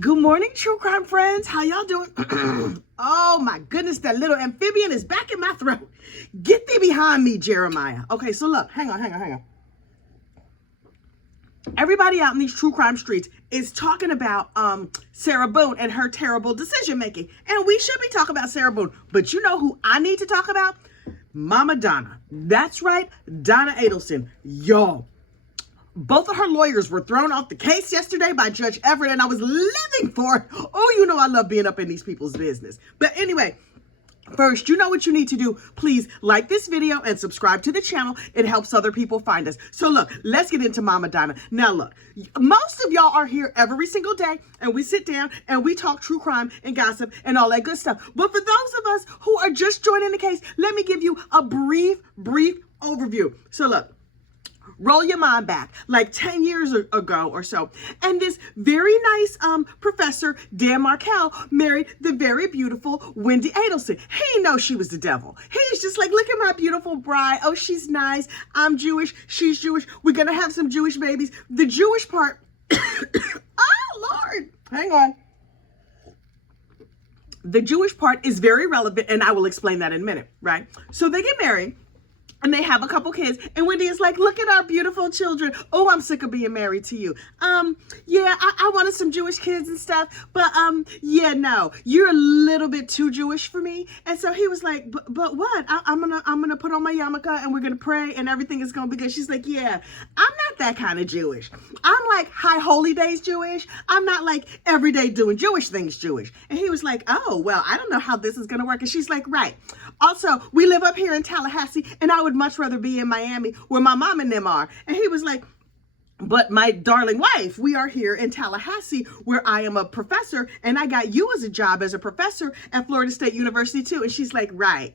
Good morning, true crime friends. How y'all doing? Oh my goodness, that little amphibian is back in my throat. Get thee behind me, Jeremiah. Okay, so look, hang on. Everybody out in these true crime streets is talking about Sarah Boone and her terrible decision making. And we should be talking about Sarah Boone. But you know who I need to talk about? Mama Donna. That's right, Donna Adelson. Y'all. Both of her lawyers were thrown off the case yesterday by Judge Everett, and I was living for it. Oh, you know I love being up in these people's business. But anyway, first, you know what you need to do. Please like this video and subscribe to the channel. It helps other people find us. So look, let's get into Mama Donna. Now look, most of y'all are here every single day, and we sit down and we talk true crime and gossip and all that good stuff. But for those of us who are just joining the case, let me give you a brief overview. So look. Roll your mind back like 10 years ago or so. And this very nice professor, Dan Markel, married the very beautiful Wendy Adelson. He didn't know she was the devil. He's just like, look at my beautiful bride. Oh, she's nice. I'm Jewish. She's Jewish. We're going to have some Jewish babies. The Jewish part. Oh, Lord. Hang on. The Jewish part is very relevant, and I will explain that in a minute, right? So they get married. And they have a couple kids. And Wendy is like, look at our beautiful children. Oh, I'm sick of being married to you. Yeah, I wanted some Jewish kids and stuff. But, yeah, no, you're a little bit too Jewish for me. And so he was like, but what? I'm gonna put on my yarmulke and we're gonna pray and everything is gonna be good. She's like, yeah, I'm not that kind of Jewish. I'm like high holy days Jewish. I'm not like every day doing Jewish things Jewish. And he was like, oh, well, I don't know how this is gonna work. And she's like, right. Also, we live up here in Tallahassee, and I would much rather be in Miami where my mom and them are. And he was like, but my darling wife, we are here in Tallahassee where I am a professor, and I got you as a job as a professor at Florida State University too. And she's like, right.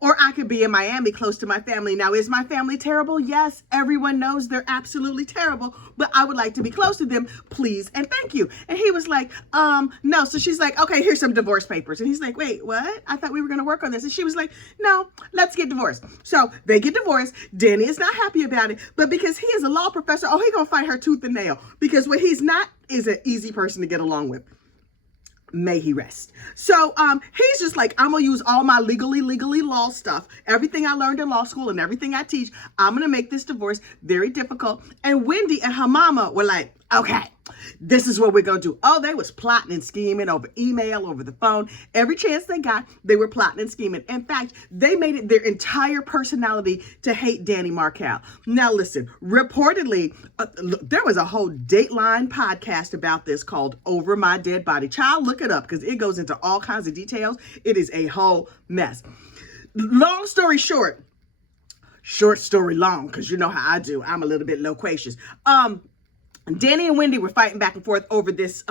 Or I could be in Miami close to my family. Now, is my family terrible? Yes, everyone knows they're absolutely terrible, but I would like to be close to them, please and thank you. And he was like, no. So she's like, okay, here's some divorce papers. And he's like, wait, what? I thought we were going to work on this. And she was like, no, let's get divorced. So they get divorced. Danny is not happy about it, but because he is a law professor, oh, he's going to fight her tooth and nail, because what he's not is an easy person to get along with. May he rest. So he's just like, I'm gonna use all my legally law stuff, everything I learned in law school and everything I teach. I'm gonna make this divorce very difficult. And Wendy and her mama were like, okay, this is what we're gonna do. Oh, they was plotting and scheming over email, over the phone. Every chance they got, they were plotting and scheming. In fact, they made it their entire personality to hate Danny Markel. Now listen, reportedly, there was a whole Dateline podcast about this called Over My Dead Body. Child, look it up because it goes into all kinds of details. It is a whole mess. Long story short story long, because you know how I do. I'm a little bit loquacious. Danny and Wendy were fighting back and forth over this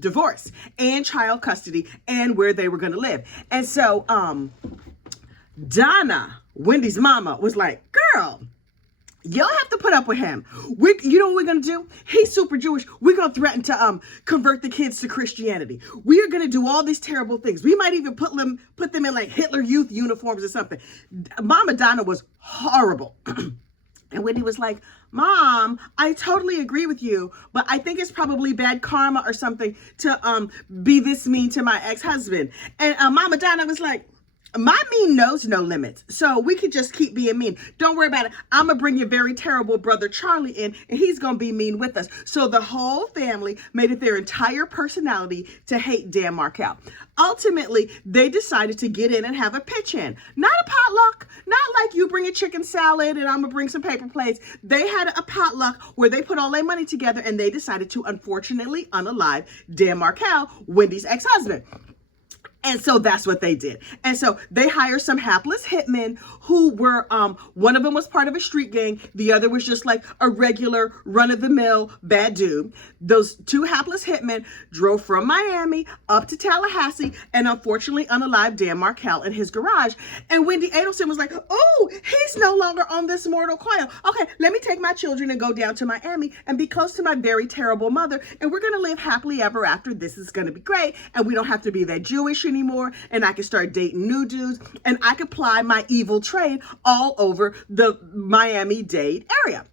divorce and child custody and where they were going to live. And so Donna, Wendy's mama, was like, girl, y'all have to put up with him. You know what we're going to do? He's super Jewish. We're going to threaten to convert the kids to Christianity. We are going to do all these terrible things. We might even put them in like Hitler Youth uniforms or something. Mama Donna was horrible. And Wendy was like, Mom, I totally agree with you, but I think it's probably bad karma or something to be this mean to my ex-husband. And Mama Donna was like, my mean knows no limits, so we could just keep being mean. Don't worry about it. I'm going to bring your very terrible brother Charlie in, and he's going to be mean with us. So the whole family made it their entire personality to hate Dan Markel. Ultimately, they decided to get in and have a pitch-in. Not a potluck, not like you bring a chicken salad and I'm going to bring some paper plates. They had a potluck where they put all their money together, and they decided to unfortunately unalive Dan Markel, Wendy's ex-husband. And so that's what they did. And so they hired some hapless hitmen who were, one of them was part of a street gang. The other was just like a regular run-of-the-mill bad dude. Those two hapless hitmen drove from Miami up to Tallahassee and unfortunately unalived Dan Markel in his garage. And Wendy Adelson was like, oh, he's no longer on this mortal coil. Okay, let me take my children and go down to Miami and be close to my very terrible mother. And we're going to live happily ever after. This is going to be great. And we don't have to be that Jewish anymore, and I can start dating new dudes, and I could ply my evil trade all over the Miami-Dade area.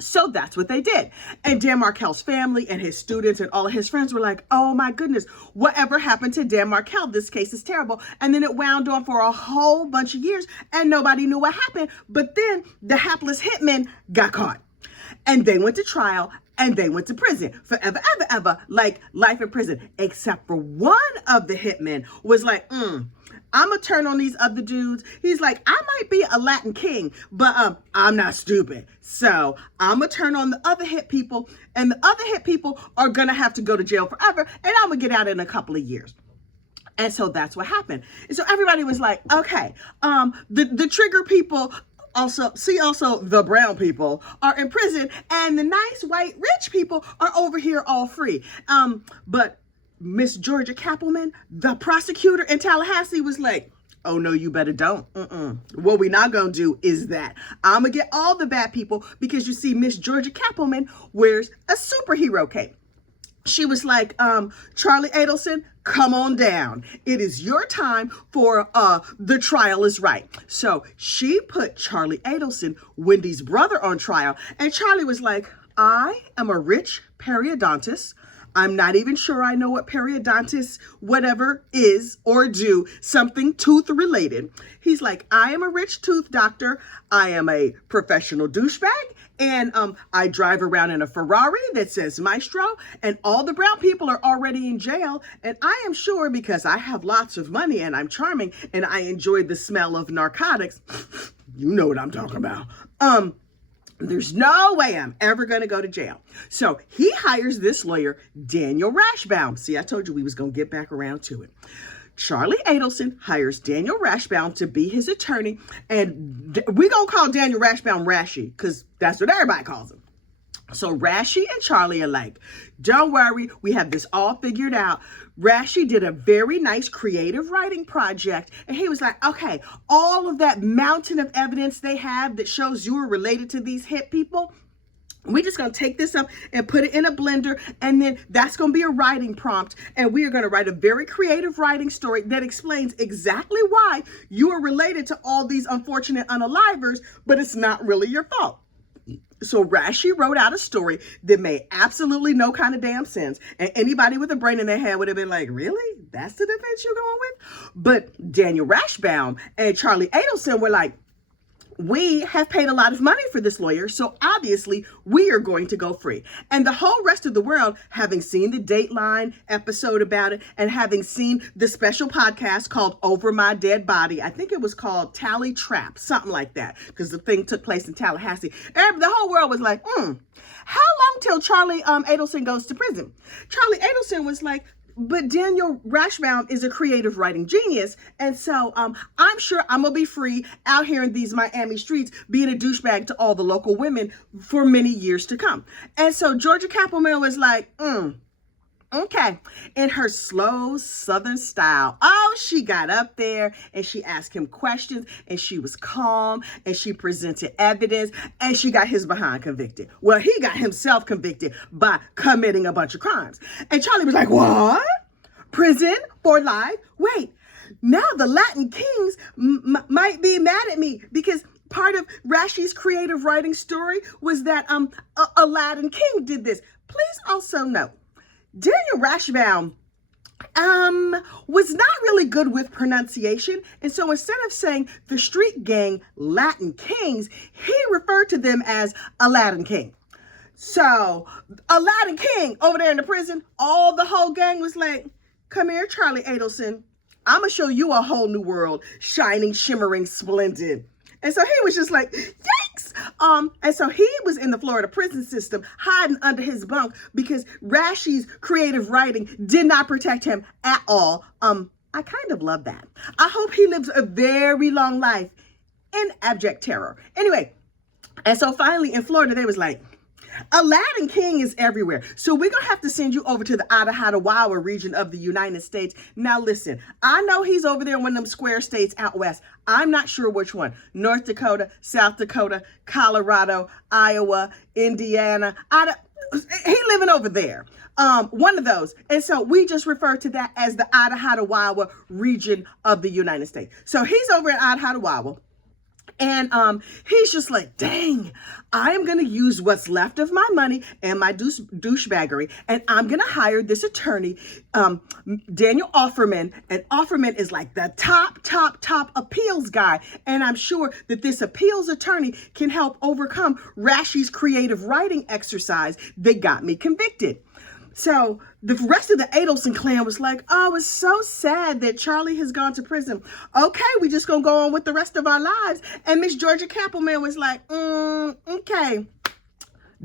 So that's what they did. And Dan Markel's family and his students and all of his friends were like, oh my goodness, whatever happened to Dan Markel? This case is terrible. And then it wound on for a whole bunch of years and nobody knew what happened. But then the hapless hitmen got caught and they went to trial and they went to prison forever, ever, ever, like life in prison, except for one of the hitmen was like, I'm gonna turn on these other dudes. He's like, I might be a Latin king, but I'm not stupid. So I'm gonna turn on the other hit people, and the other hit people are gonna have to go to jail forever, and I'm gonna get out in a couple of years. And so that's what happened. And so everybody was like, okay, the trigger people also the brown people are in prison, and the nice white rich people are over here all free. But Miss Georgia Kappelman, the prosecutor in Tallahassee, was like, oh no, you better don't. What we not gonna do is that. I'm gonna get all the bad people because you see Miss Georgia Kappelman wears a superhero cape. She was like, Charlie Adelson, come on down. It is your time for the trial is right. So she put Charlie Adelson, Wendy's brother, on trial. And Charlie was like, I am a rich periodontist. I'm not even sure I know what periodontists, whatever is or do, something tooth related. He's like, I am a rich tooth doctor. I am a professional douchebag. And I drive around in a Ferrari that says Maestro. And all the brown people are already in jail. And I am sure because I have lots of money and I'm charming and I enjoy the smell of narcotics. You know what I'm talking about. There's no way I'm ever going to go to jail. So he hires this lawyer, Daniel Rashbaum. See, I told you we was going to get back around to it. Charlie Adelson hires Daniel Rashbaum to be his attorney. And we're going to call Daniel Rashbaum Rashy because that's what everybody calls him. So Rashy and Charlie are like, don't worry, we have this all figured out. Rashy did a very nice creative writing project. And he was like, okay, all of that mountain of evidence they have that shows you are related to these hit people, we're just going to take this up and put it in a blender. And then that's going to be a writing prompt. And we are going to write a very creative writing story that explains exactly why you are related to all these unfortunate unalivers, but it's not really your fault. So Rashy wrote out a story that made absolutely no kind of damn sense. And anybody with a brain in their head would have been like, really? That's the defense you're going with? But Daniel Rashbaum and Charlie Adelson were like, we have paid a lot of money for this lawyer, so obviously we are going to go free. And the whole rest of the world, having seen the Dateline episode about it and having seen the special podcast called Over My Dead Body, I think it was called Tally Trap, something like that, because the thing took place in Tallahassee. The whole world was like, how long till Charlie Adelson goes to prison? Charlie Adelson was like, but Daniel Rashbaum is a creative writing genius. And so I'm sure I'm going to be free out here in these Miami streets being a douchebag to all the local women for many years to come. And so Georgia Kappelman was like, okay. In her slow Southern style. Oh, she got up there and she asked him questions and she was calm and she presented evidence and she got his behind convicted. Well, he got himself convicted by committing a bunch of crimes. And Charlie was like, what? Prison for life? Wait, now the Latin kings might be mad at me because part of Rashy's creative writing story was that a Latin king did this. Please also note, Daniel Rashbaum was not really good with pronunciation. And so instead of saying the street gang Latin kings, he referred to them as a Latin king. So a Latin king over there in the prison, all the whole gang was like, come here, Charlie Adelson. I'm going to show you a whole new world, shining, shimmering, splendid. And so he was just like, yikes. And so he was in the Florida prison system hiding under his bunk because Rashy's creative writing did not protect him at all. I kind of love that. I hope he lives a very long life in abject terror. Anyway, and so finally in Florida, they was like, Aladdin King is everywhere. So we're going to have to send you over to the Idaho region of the United States. Now, listen, I know he's over there in one of them square states out west. I'm not sure which one. North Dakota, South Dakota, Colorado, Iowa, Indiana. He living over there. One of those. And so we just refer to that as the Idaho region of the United States. So he's over in Idaho. And he's just like, dang, I am going to use what's left of my money and my douchebaggery, and I'm going to hire this attorney, Daniel Offerman. And Offerman is like the top appeals guy. And I'm sure that this appeals attorney can help overcome Rashi's creative writing exercise that got me convicted. So the rest of the Adelson clan was like, oh, it's so sad that Charlie has gone to prison. Okay, we just gonna go on with the rest of our lives. And Miss Georgia Campbellman was like, okay.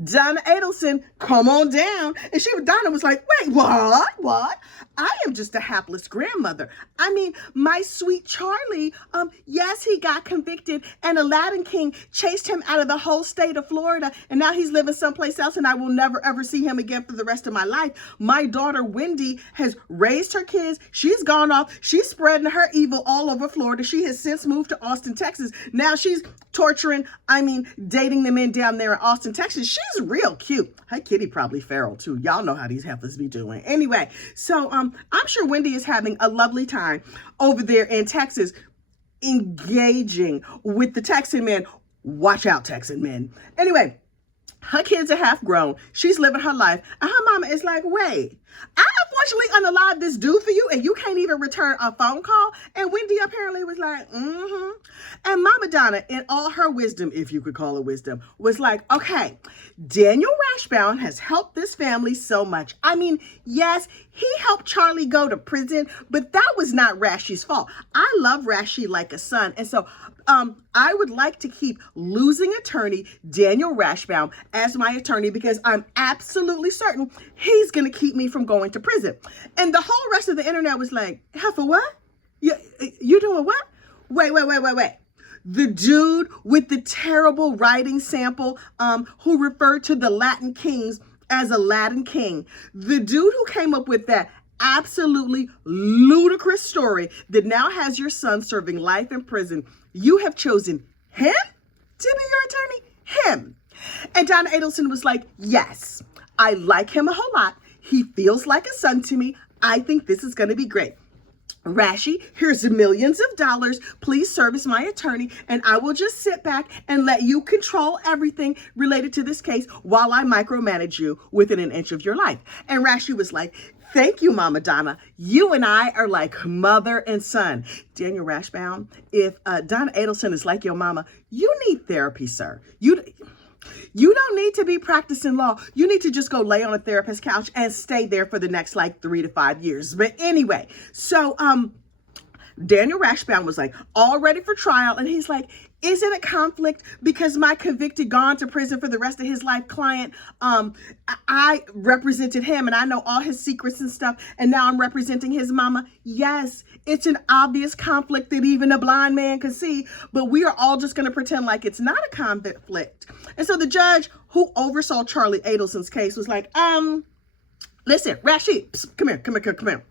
Donna Adelson, come on down. And Donna was like, wait, what? I am just a hapless grandmother. I mean, my sweet Charlie, yes, he got convicted and Aladdin King chased him out of the whole state of Florida. And now he's living someplace else and I will never, ever see him again for the rest of my life. My daughter, Wendy, has raised her kids. She's gone off. She's spreading her evil all over Florida. She has since moved to Austin, Texas. Now she's dating the men down there in Austin, Texas. She's real cute. Her kitty probably feral too. Y'all know how these heifers be doing. Anyway, so I'm sure Wendy is having a lovely time over there in Texas, engaging with the Texan men. Watch out, Texan men. Anyway, her kids are half grown. She's living her life. And her mama is like, wait, I unfortunately unalived this dude for you and you can't even return a phone call. And Wendy apparently was like, And Mama Donna, in all her wisdom, if you could call it wisdom, was like, okay, Daniel Rashbaum has helped this family so much. I mean, yes, he helped Charlie go to prison, but that was not Rashi's fault. I love Rashi like a son. And so I would like to keep losing attorney Daniel Rashbaum as my attorney because I'm absolutely certain he's going to keep me from going to prison. And the whole rest of the internet was like, heifer, what? You doing what? Wait. The dude with the terrible writing sample who referred to the Latin kings as Aladdin King. The dude who came up with that absolutely ludicrous story that now has your son serving life in prison. You have chosen him to be your attorney? Him. And Donna Adelson was like, yes, I like him a whole lot. He feels like a son to me. I think this is going to be great. Rashi, here's millions of dollars. Please serve as my attorney, and I will just sit back and let you control everything related to this case while I micromanage you within an inch of your life. And Rashi was like, thank you, Mama Donna. You and I are like mother and son. Daniel Rashbaum, if Donna Adelson is like your mama, you need therapy, sir. You don't need to be practicing law. You need to just go lay on a therapist's couch and stay there for the next 3 to 5 years. But anyway, so Daniel Rashbaum was like all ready for trial. And he's like, is it a conflict because my convicted, gone to prison for the rest of his life client, I represented him and I know all his secrets and stuff. And now I'm representing his mama. Yes, it's an obvious conflict that even a blind man can see. But we are all just going to pretend like it's not a conflict. And so the judge who oversaw Charlie Adelson's case was like, listen, Rashid, come here.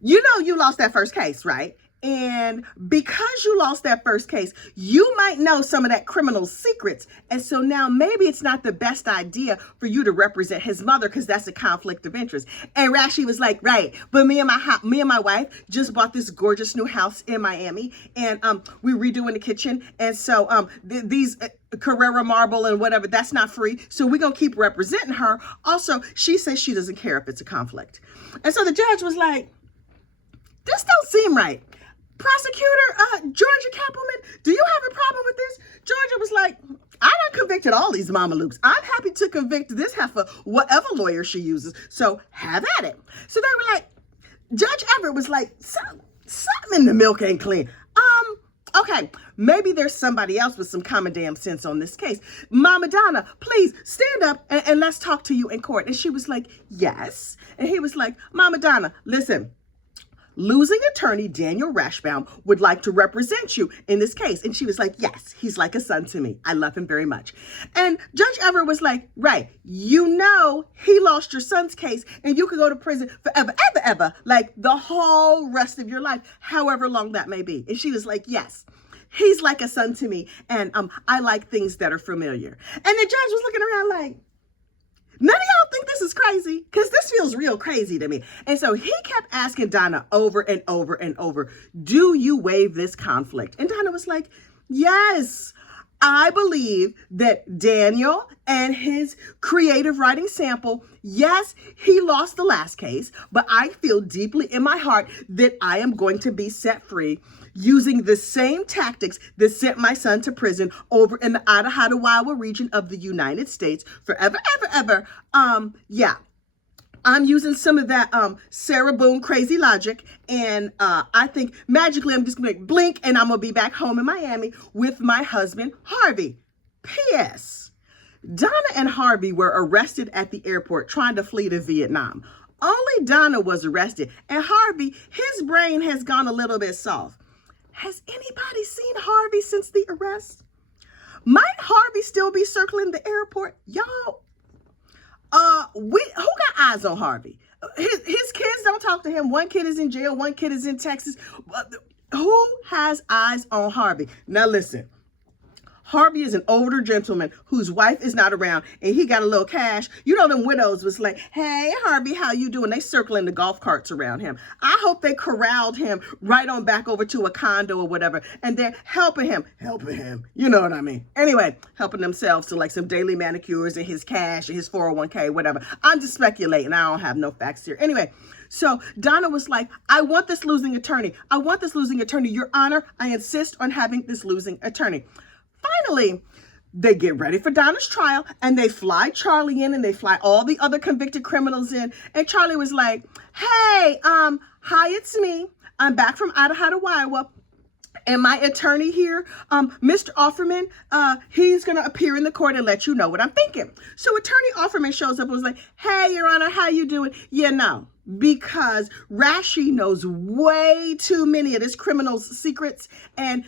You know you lost that first case, right? And because you lost that first case, you might know some of that criminal's secrets. And so now maybe it's not the best idea for you to represent his mother because that's a conflict of interest. And Rashi was like, right, but me and my wife just bought this gorgeous new house in Miami and we're redoing the kitchen. And so these Carrera marble and whatever, that's not free. So we're going to keep representing her. Also, she says she doesn't care if it's a conflict. And so the judge was like, this don't seem right. Prosecutor Georgia Campbellman, do you have a problem with this? Georgia was like, I done convicted all these mamalukes. I'm happy to convict this heifer, whatever lawyer she uses. So have at it. So they were like, Judge Everett was like, something in the milk ain't clean. Okay, maybe there's somebody else with some common damn sense on this case. Mama Donna, please stand up and let's talk to you in court. And she was like, yes. And he was like, Mama Donna, listen. Losing attorney Daniel Rashbaum would like to represent you in this case. And she was like, yes, he's like a son to me. I love him very much. And Judge Everett was like, right, you know he lost your son's case and you could go to prison forever, ever, like the whole rest of your life, however long that may be. And she was like, yes, he's like a son to me. And I like things that are familiar. And the judge was looking around like, none of y'all think this is crazy? Because this feels real crazy to me. And so he kept asking Donna over and over and over, do you waive this conflict? And Donna was like, Yes, I believe that Daniel and his creative writing sample, yes, he lost the last case, but I feel deeply in my heart that I am going to be set free using the same tactics that sent my son to prison over in the Idaho region of the United States forever, ever, ever. Yeah. I'm using some of that Sarah Boone crazy logic, and I think magically I'm just gonna blink and I'm gonna be back home in Miami with my husband Harvey. P.S. Donna and Harvey were arrested at the airport trying to flee to Vietnam. Only Donna was arrested, and Harvey, his brain has gone a little bit soft. Has anybody seen Harvey since the arrest? Might Harvey still be circling the airport? Y'all, who got eyes on Harvey? His kids don't talk to him. One kid is in jail. One kid is in Texas. Who has eyes on Harvey? Now listen. Harvey is an older gentleman whose wife is not around, and he got a little cash. You know, them widows was like, hey, Harvey, how you doing? They circling the golf carts around him. I hope they corralled him right on back over to a condo or whatever, and they're helping him. You know what I mean? Anyway, helping themselves to like some daily manicures and his cash and his 401k, whatever. I'm just speculating. I don't have no facts here. Anyway, so Donna was like, I want this losing attorney. I want this losing attorney. Your Honor, I insist on having this losing attorney. Finally, they get ready for Donna's trial, and they fly Charlie in, and they fly all the other convicted criminals in. And Charlie was like, hey, hi, it's me. I'm back from Idaho, Iowa. And my attorney here, Mr. Offerman, he's going to appear in the court and let you know what I'm thinking. So Attorney Offerman shows up and was like, hey, Your Honor, how you doing? Yeah, no, because Rashi knows way too many of this criminal's secrets, and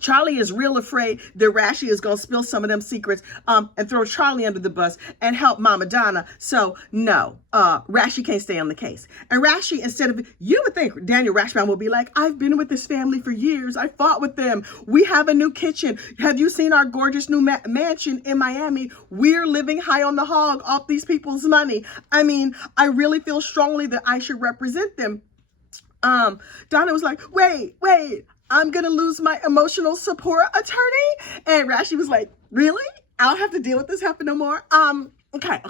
Charlie is real afraid that Rashi is going to spill some of them secrets and throw Charlie under the bus and help Mama Donna. So, no, Rashi can't stay on the case. And Rashi, instead of, you would think Daniel Rashbaum will be like, I've been with this family for years. I fought with them. We have a new kitchen. Have you seen our gorgeous new mansion in Miami? We're living high on the hog off these people's money. I mean, I really feel strongly that I should represent them. Donna was like, wait, I'm going to lose my emotional support attorney. And Rashi was like, really? I don't have to deal with this happen no more. Okay.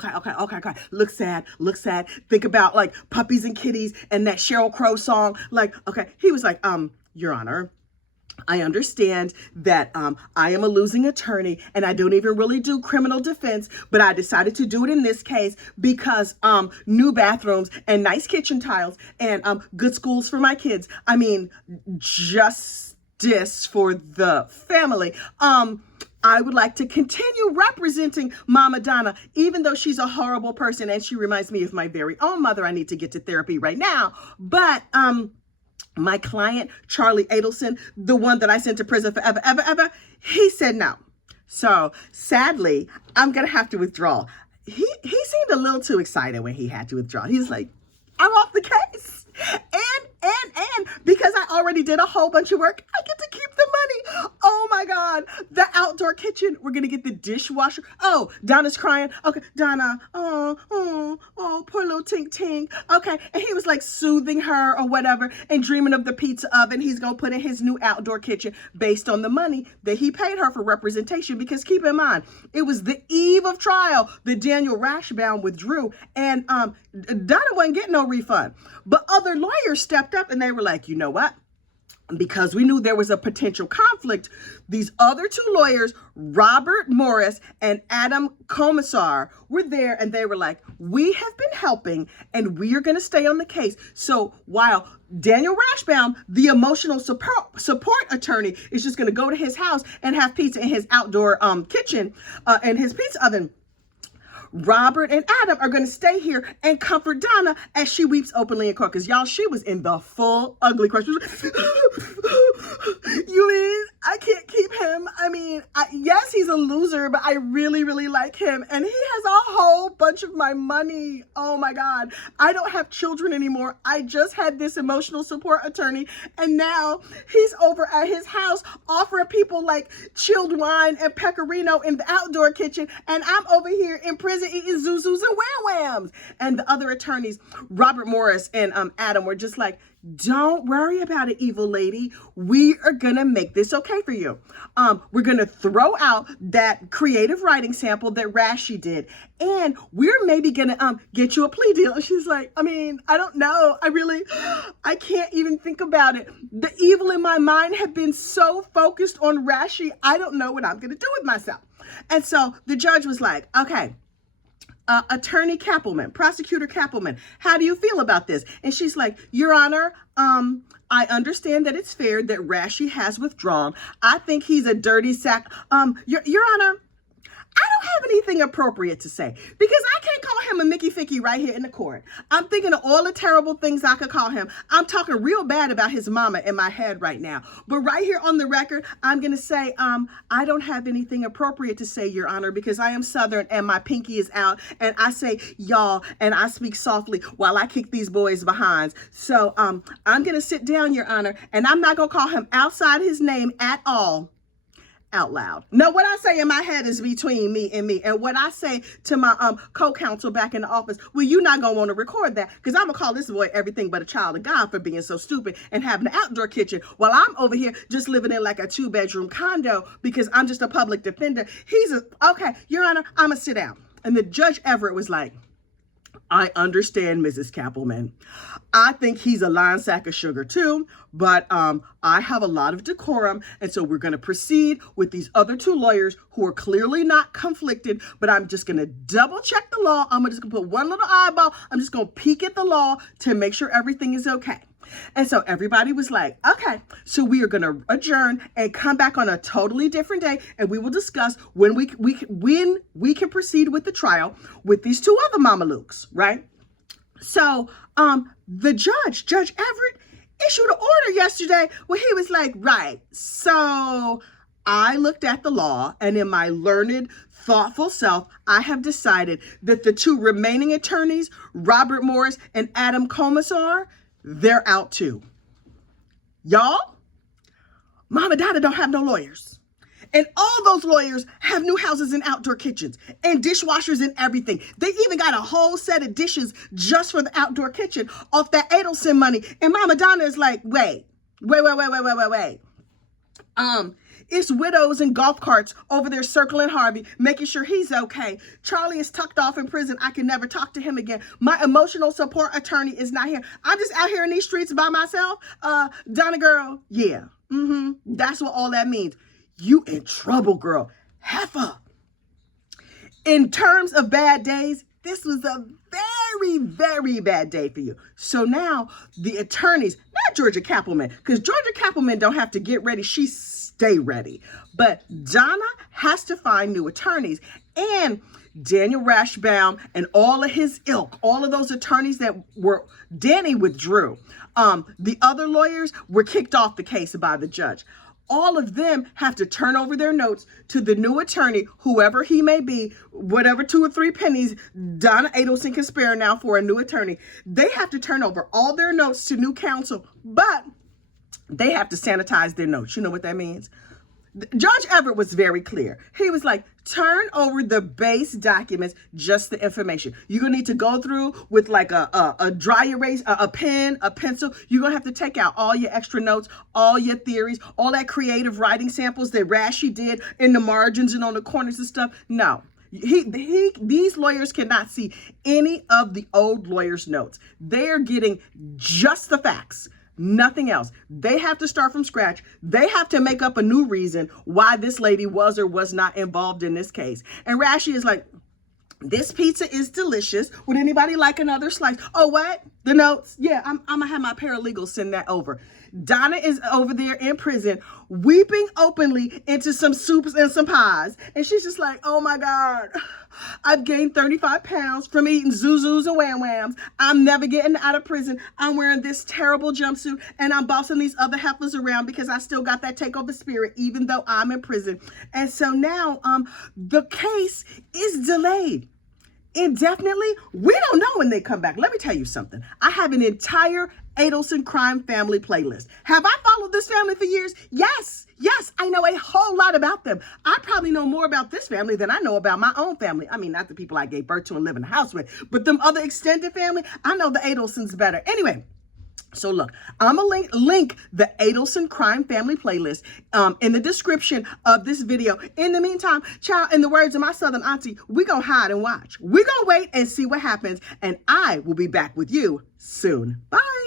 Look sad. Think about like puppies and kitties and that Sheryl Crow song. Like, okay. He was like, Your Honor, I understand that I am a losing attorney and I don't even really do criminal defense, but I decided to do it in this case because new bathrooms and nice kitchen tiles and good schools for my kids. I mean, justice for the family. I would like to continue representing Mama Donna, even though she's a horrible person and she reminds me of my very own mother. I need to get to therapy right now. But my client, Charlie Adelson, the one that I sent to prison forever, ever, he said no. So sadly, I'm going to have to withdraw. He seemed a little too excited when he had to withdraw. He's like, I'm off the case. And because I already did a whole bunch of work, I get to keep the money. Oh my God. The outdoor kitchen. We're going to get the dishwasher. Oh, Donna's crying. Okay, Donna. Oh, poor little Tink Tink. Okay. And he was like soothing her or whatever and dreaming of the pizza oven he's going to put in his new outdoor kitchen based on the money that he paid her for representation. Because keep in mind, it was the eve of trial that Daniel Rashbaum withdrew, and Donna wasn't getting no refund. But other lawyers stepped up and they were like, you know what? Because we knew there was a potential conflict, these other two lawyers, Robert Morris and Adam Commissar, were there, and they were like, we have been helping and we are going to stay on the case. So while Daniel Rashbaum, the emotional support attorney, is just going to go to his house and have pizza in his outdoor kitchen and his pizza oven, Robert and Adam are going to stay here and comfort Donna as she weeps openly in court. Because, y'all, she was in the full ugly cry. She was like, you mean I can't keep him? I mean, yes, he's a loser, but I really, really like him. And he has a whole bunch of my money. Oh, my God. I don't have children anymore. I just had this emotional support attorney. And now he's over at his house offering people like chilled wine and pecorino in the outdoor kitchen. And I'm over here in prison eating zuzus and wham whams. And the other attorneys, Robert Morris and Adam, were just like, don't worry about it, evil lady. We are going to make this okay for you. We're going to throw out that creative writing sample that Rashi did. And we're maybe going to get you a plea deal. And she's like, I mean, I don't know. I can't even think about it. The evil in my mind had been so focused on Rashi. I don't know what I'm going to do with myself. And so the judge was like, okay, Attorney Kappelman, Prosecutor Kappelman, how do you feel about this? And she's like, Your Honor, I understand that it's fair that Rashi has withdrawn. I think he's a dirty sack. Your Honor, I don't have anything appropriate to say because I can't call him a Mickey Ficky right here in the court. I'm thinking of all the terrible things I could call him. I'm talking real bad about his mama in my head right now. But right here on the record, I'm going to say, I don't have anything appropriate to say, Your Honor, because I am Southern and my pinky is out and I say y'all and I speak softly while I kick these boys' behinds. So I'm going to sit down, Your Honor, and I'm not going to call him outside his name at all. Out loud. No, what I say in my head is between me and me. And what I say to my co-counsel back in the office, well, you're not going to want to record that because I'm going to call this boy everything but a child of God for being so stupid and having an outdoor kitchen while I'm over here just living in like a 2-bedroom condo because I'm just a public defender. Okay, Your Honor, I'm going to sit down. And the Judge Everett was like, I understand, Mrs. Kappelman. I think he's a lying sack of sugar too, but I have a lot of decorum, and so we're going to proceed with these other 2 lawyers who are clearly not conflicted, but I'm just going to double check the law. I'm just going to put one little eyeball. I'm just going to peek at the law to make sure everything is okay. And so everybody was like, okay, so we are going to adjourn and come back on a totally different day. And we will discuss when we can proceed with the trial with these 2 other Mamalukes, right? So the Judge Everett, issued an order yesterday where he was like, right, so I looked at the law and in my learned, thoughtful self, I have decided that the 2 remaining attorneys, Robert Morris and Adam Commissar, they're out too. Y'all, Mama Donna don't have no lawyers. And all those lawyers have new houses and outdoor kitchens and dishwashers and everything. They even got a whole set of dishes just for the outdoor kitchen off that Adelson money. And Mama Donna is like, wait. It's widows and golf carts over there circling Harvey, making sure he's okay. Charlie is tucked off in prison. I can never talk to him again. My emotional support attorney is not here. I'm just out here in these streets by myself. Donna girl, yeah. That's what all that means. You in trouble, girl. Heifer. In terms of bad days, this was a very, very bad day for you. So now the attorneys, not Georgia Kappelman, because Georgia Kappelman don't have to get ready. She stay ready. But Donna has to find new attorneys. And Daniel Rashbaum and all of his ilk, all of those attorneys that were, Danny withdrew. The other lawyers were kicked off the case by the judge. All of them have to turn over their notes to the new attorney, whoever he may be, whatever 2 or 3 pennies Donna Adelson can spare now for a new attorney. They have to turn over all their notes to new counsel, but they have to sanitize their notes. You know what that means? Judge Everett was very clear. He was like, turn over the base documents, just the information. You're going to need to go through with like a dry erase, a pen, a pencil. You're going to have to take out all your extra notes, all your theories, all that creative writing samples that Rashi did in the margins and on the corners and stuff. No. These lawyers cannot see any of the old lawyers' notes. They are getting just the facts. Nothing else. They have to start from scratch. They have to make up a new reason why this lady was or was not involved in this case. And Rashi is like, this pizza is delicious. Would anybody like another slice? Oh, what? The notes? Yeah, I'm going to have my paralegal send that over. Donna is over there in prison, weeping openly into some soups and some pies. And she's just like, oh my God, I've gained 35 pounds from eating Zuzus and Wham Whams. I'm never getting out of prison. I'm wearing this terrible jumpsuit and I'm bossing these other heifers around because I still got that takeover spirit, even though I'm in prison. And so now the case is delayed indefinitely. We don't know when they come back. Let me tell you something. I have an entire Adelson crime family playlist. Have I followed this family for years? Yes, I know a whole lot about them. I probably know more about this family than I know about my own family. I mean, not the people I gave birth to and live in the house with, but them other extended family, I know the Adelsons better. Anyway, So look, I'm going to link the Adelson Crime Family playlist in the description of this video. In the meantime, child, in the words of my Southern auntie, we're going to hide and watch. We're going to wait and see what happens. And I will be back with you soon. Bye.